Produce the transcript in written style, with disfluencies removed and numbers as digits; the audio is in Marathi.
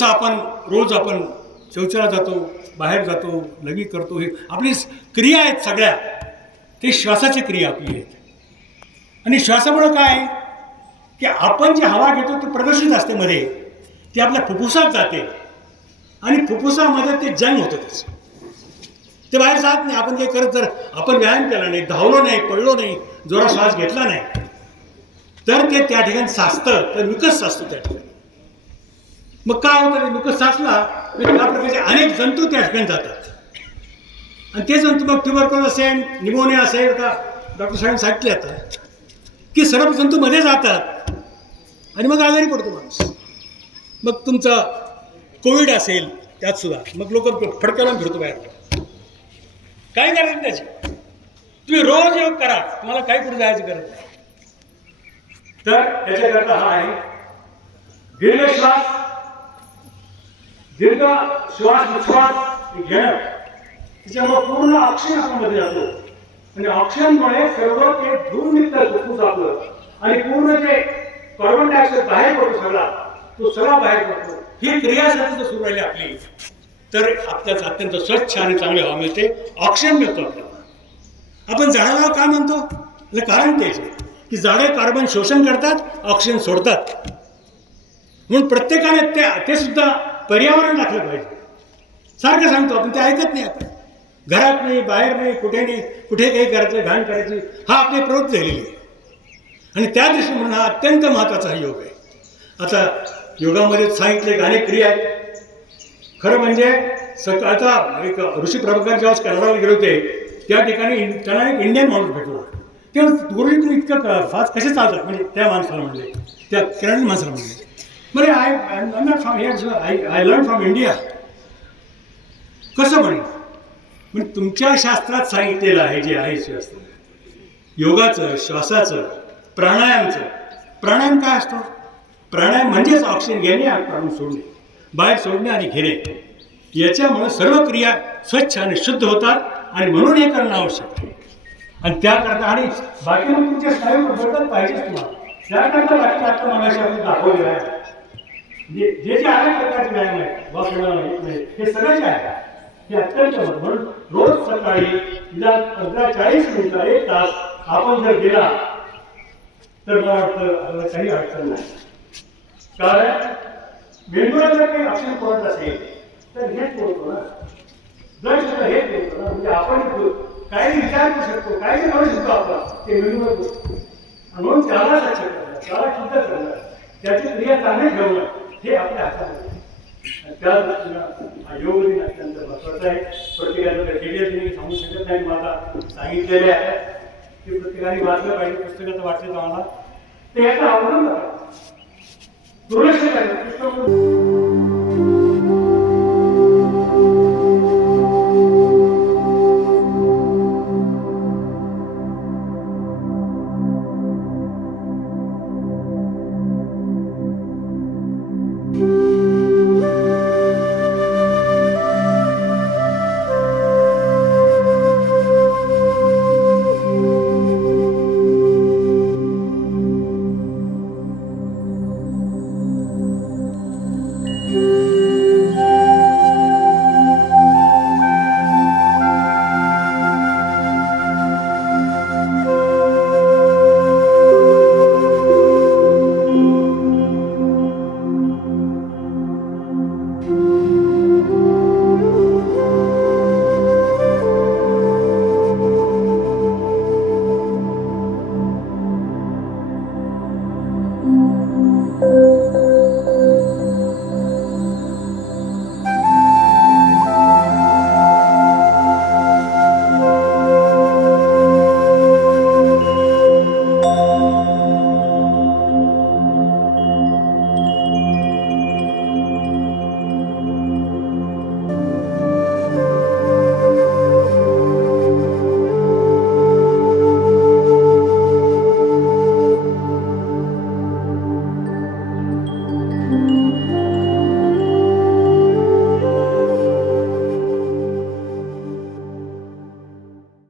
जसं आपण रोज आपण शौचाला जातो, बाहेर जातो, लघवी करतो, हे आपली क्रिया आहेत सगळ्या, ते श्वासाची क्रिया आपली आहेत. आणि श्वासामुळं काय की आपण जी हवा घेतो ते प्रदूषित असते मध्ये, ती आपल्या फुफ्फुसात जाते आणि फुफ्फुसामध्ये ते जंग होतं त्याचं, ते बाहेर जात नाही. आपण काही करत, जर आपण व्यायाम केला नाही, धावलो नाही, पडलो नाही, जोरा श्वास घेतला नाही, तर ते त्या ठिकाणी साचतं, तर म्युकस साचतो त्या ठिकाणी. मग काय होतं, ते म्युकस साचला तर त्या प्रकारचे अनेक जंतू त्या ठिकाणी जातात आणि ते जंतू मग ट्युबरक्युलोसिस असेल, निमोनिया असेल, का डॉक्टर साहेब सांगितले आता की सर्व जंतू मध्ये जातात आणि मग आजारी पडतो माणूस. मग तुमचा कोविड असेल त्यात सुद्धा मग लोक फडकावून फिरतो बाहेर. काय करायचं त्याची, तुम्ही रोज योग करा, तुम्हाला काही कुठे जायची गरज नाही. तर त्याच्याकरता हा आहे दीर्घ श्वास, दीर्घ श्वास उच्छ्वास घेणं, त्याच्यामुळे पूर्ण ऑक्सिजन आपण मध्ये जातो आणि ऑक्सिजनमुळे सर्व ते धूर निघतं फुफ्फुस आपलं आणि पूर्ण जे कार्बन डायऑक्साईड बाहेर पडतो सगळा, तो सगळा बाहेर पडतो. ही क्रिया जर सुरू राहिली आपली तर आपल्याला अत्यंत स्वच्छ आणि चांगली हवा मिळते, ऑक्सिजन मिळतो आपल्याला. आपण झाडाला काय म्हणतो, याला कारण तेच आहे की झाडे कार्बन शोषण करतात, ऑक्सिजन सोडतात. म्हणून प्रत्येकाने ते सुद्धा पर्यावरण राखलं पाहिजे. सारखं सांगतो आपण, ते ऐकत नाही. आपण घरात नाही, बाहेर नाही, कुठे नाही, कुठे काही करायचं, घाण करायची, हा आपली प्रवृत्ती झालेली आहे. आणि त्या दृष्टीने म्हणून हा अत्यंत महत्त्वाचा योग आहे. आता योगामध्ये सांगितले अनेक क्रिया आहेत. खरं म्हणजे आता एक ऋषी प्रभाकर जेव्हा कॅनडाला गेले होते त्या ठिकाणी त्यांना एक इंडियन माणूस भेटला. ते गुरुजी तुम्ही इतकं फास्ट कसे चालतात, म्हणजे त्या माणसाला म्हणले, त्या कॅनडियन माणसाला म्हणले, म्हणजे I not from here, I learn from India. कसं म्हणे, म्हणजे तुमच्या शास्त्रात सांगितलेलं आहे, जे आहे शास्त्र, योगाचं, श्वासाचं, प्राणायामचं. प्राणायाम काय असतो, प्राणायाम म्हणजेच ऑक्सिजन घेणे आणि प्राण सोडणे, बाहेर सोडणे आणि घेणे. याच्यामुळे सर्व क्रिया स्वच्छ आणि शुद्ध होतात आणि म्हणून हे करणं आवश्यक आहे. आणि त्याकरता आणि बाकी मग तुमच्या स्नायू बदलत पाहिजेच तुम्हाला. त्याकरता बाकी आता मनाशी दाखवलेलं आहे. जे जे अनेक प्रकारचे व्यायाम आहेत, हे सगळे जे आहे हे अत्यंत महत्त्वाचे. म्हणून रोज सकाळी 15-40 मिनिटं, 1 तास आपण जर गेला तर मला वाटतं काही अडचण नाही. कारण मेंदूला जर काही ऑक्सिजन पुरवत असेल तर हेच पुरवतो ना, जर सुद्धा हेच पुरवतो ना, म्हणजे आपण काही विचार करू शकतो, काही करू शकतो आपण, ते मेंदूला पुरवतो. म्हणून त्याला स्वच्छ करणं, त्याला शुद्ध करणं, त्याची क्रिया चांगली ठेवणं हे आपल्या हातात आहे. त्या दृष्टीनं हा योग दिन अत्यंत महत्त्वाचा आहे. प्रत्येकाचं डिटेल तुम्ही सांगू शकत नाही, मला सांगितलेले आहे ते प्रत्येकाने वाचलं पाहिजे. पुस्तकाचं वाचलं आम्हाला ते याचं अवलंब दुर्लक्ष करायचं.